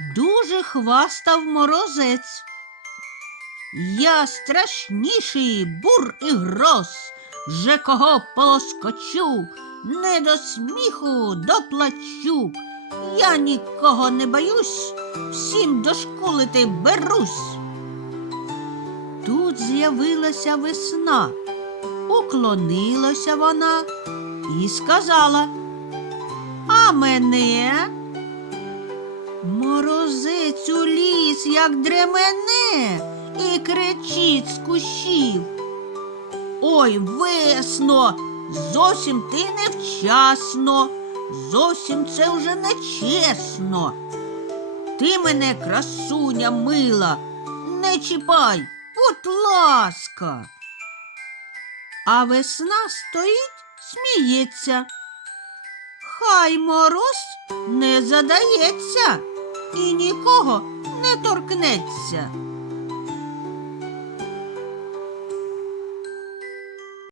дуже хвастав морозець. Я страшніший бур і гроз, же кого полоскочу, не до сміху доплачу. Я нікого не боюсь, всім дошкулити берусь. Тут з'явилася весна, уклонилася вона і сказала, а мене Морозець у ліс, як дремене, і кричить з кущів. Ой, весно, зовсім ти невчасно, зовсім це вже нечесно. Ти мене, красуня мила, не чіпай, будь ласка. А весна стоїть, сміється. Хай мороз не задається і нікого не торкнеться.